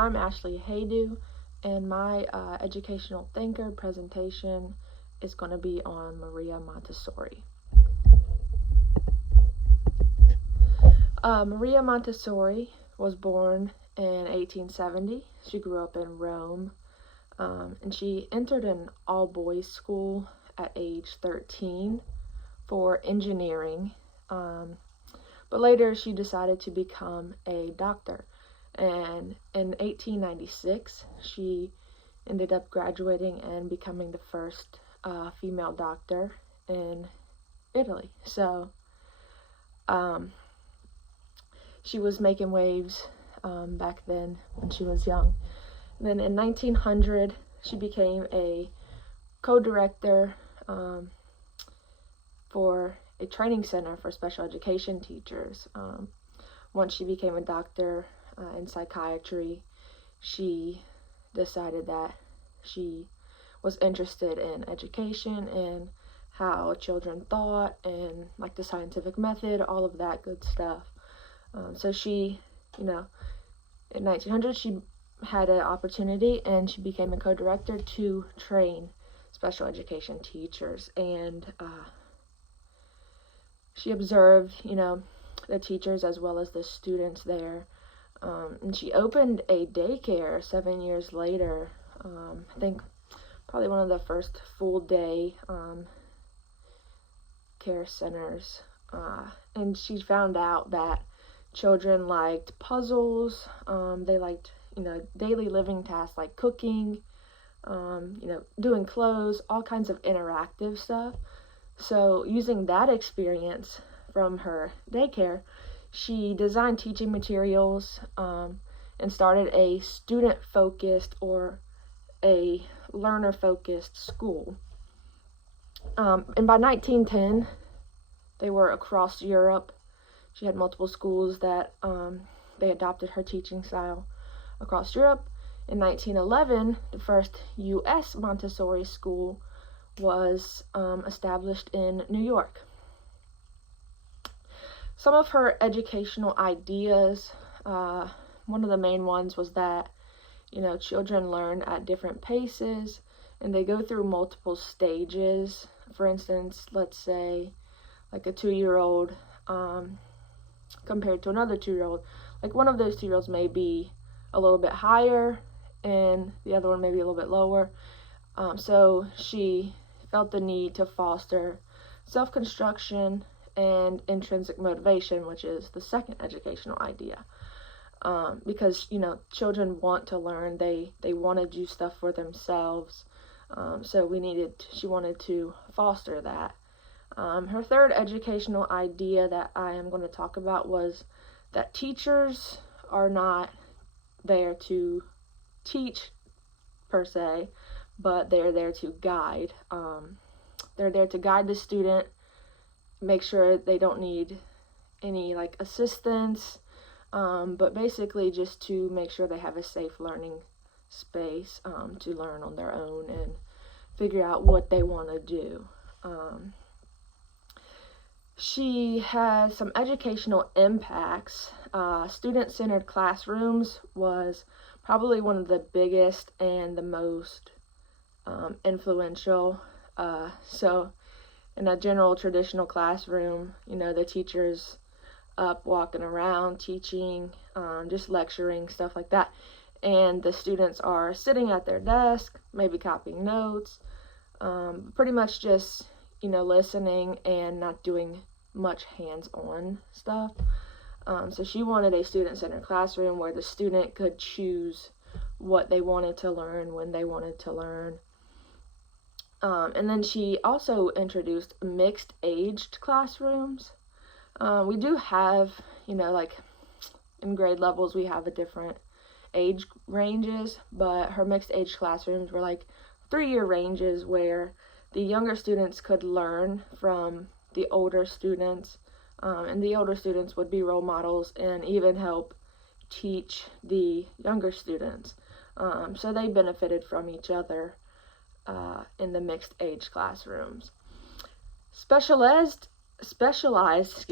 I'm Ashley Haydu, and my educational thinker presentation is going to be on Maria Montessori. Maria Montessori was born in 1870. She grew up in Rome, and she entered an all-boys school at age 13 for engineering, but later she decided to become a doctor. And in 1896, she ended up graduating and becoming the first female doctor in Italy. So she was making waves back then when she was young. And then in 1900, she became a co-director for a training center for special education teachers. Once she became a doctor in psychiatry, she decided that she was interested in education and how children thought and like the scientific method, all of that good stuff. So she, in 1900, she had an opportunity and she became a co-director to train special education teachers. And she observed, the teachers as well as the students there. And she opened a daycare 7 years later. I think probably one of the first full day care centers. And she found out that children liked puzzles. They liked, daily living tasks like cooking, doing clothes, all kinds of interactive stuff. So using that experience from her daycare, she designed teaching materials and started a student-focused or a learner-focused school. And by 1910, they were across Europe. She had multiple schools that they adopted her teaching style across Europe. In 1911, the first U.S. Montessori school was established in New York. Some of her educational ideas, one of the main ones was that, children learn at different paces and they go through multiple stages. For instance, let's say like a 2-year-old compared to another 2-year-old. Like one of those 2-year-olds may be a little bit higher and the other one may be a little bit lower. So she felt the need to foster self-construction and intrinsic motivation, which is the second educational idea. Because, children want to learn, they want to do stuff for themselves. So she wanted to foster that. Her third educational idea that I am going to talk about was that teachers are not there to teach per se, but they're there to guide. They're there to guide the student, make sure they don't need any assistance, but basically just to make sure they have a safe learning space to learn on their own and figure out what they want to do. She has some educational impacts. Student-centered classrooms was probably one of the biggest and the most influential. So in a general traditional classroom, the teacher's up walking around, teaching, just lecturing, stuff like that. And the students are sitting at their desk, maybe copying notes, pretty much just, listening and not doing much hands-on stuff. So she wanted a student-centered classroom where the student could choose what they wanted to learn, when they wanted to learn. And then she also introduced mixed-aged classrooms. We do have, in grade levels, we have a different age ranges, but her mixed-age classrooms were 3-year ranges where the younger students could learn from the older students, and the older students would be role models and even help teach the younger students. So they benefited from each other in the mixed age classrooms. Special ed specialized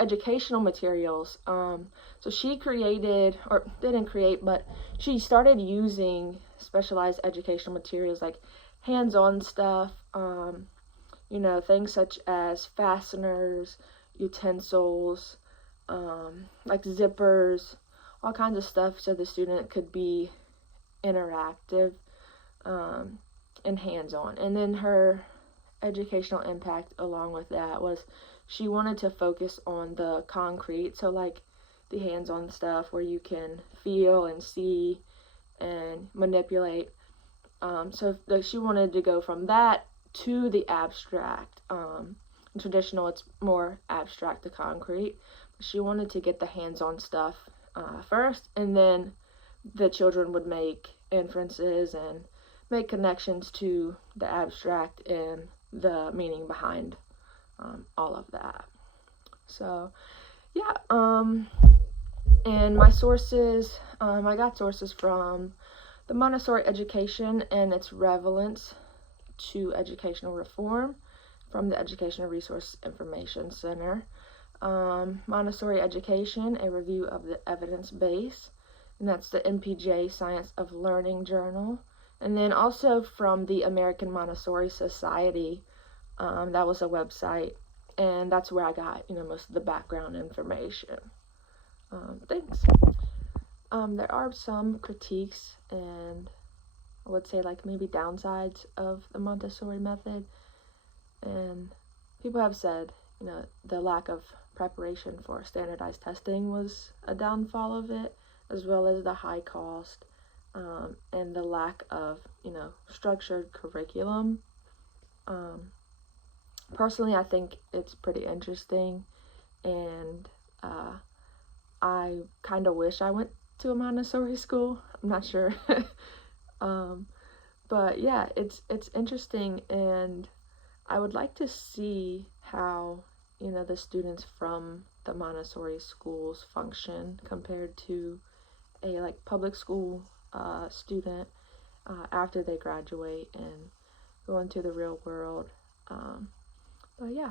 educational materials. So she created, or didn't create, but she started using specialized educational materials like hands-on stuff, things such as fasteners, utensils, like zippers, all kinds of stuff so the student could be interactive, and hands-on. And then her educational impact along with that was she wanted to focus on the concrete, so like the hands-on stuff where you can feel and see and manipulate. So she wanted to go from that to the abstract. In traditional, it's more abstract to concrete. She wanted to get the hands-on stuff first, and then the children would make inferences and make connections to the abstract and the meaning behind all of that. So, yeah. And my sources, I got sources from the Montessori education and its relevance to educational reform from the Educational Resource Information Center. Montessori Education, a review of the evidence base, and that's the MPJ Science of Learning Journal. And then also from the American Montessori Society, that was a website, and that's where I got, most of the background information. Thanks. There are some critiques and I would say like maybe downsides of the Montessori method, and people have said, the lack of preparation for standardized testing was a downfall of it, as well as the high cost, and the lack of, structured curriculum. Personally, I think it's pretty interesting, and I kind of wish I went to a Montessori school. I'm not sure. But yeah, it's interesting, and I would like to see how, the students from the Montessori schools function compared to a like public school student after they graduate and go into the real world. But yeah,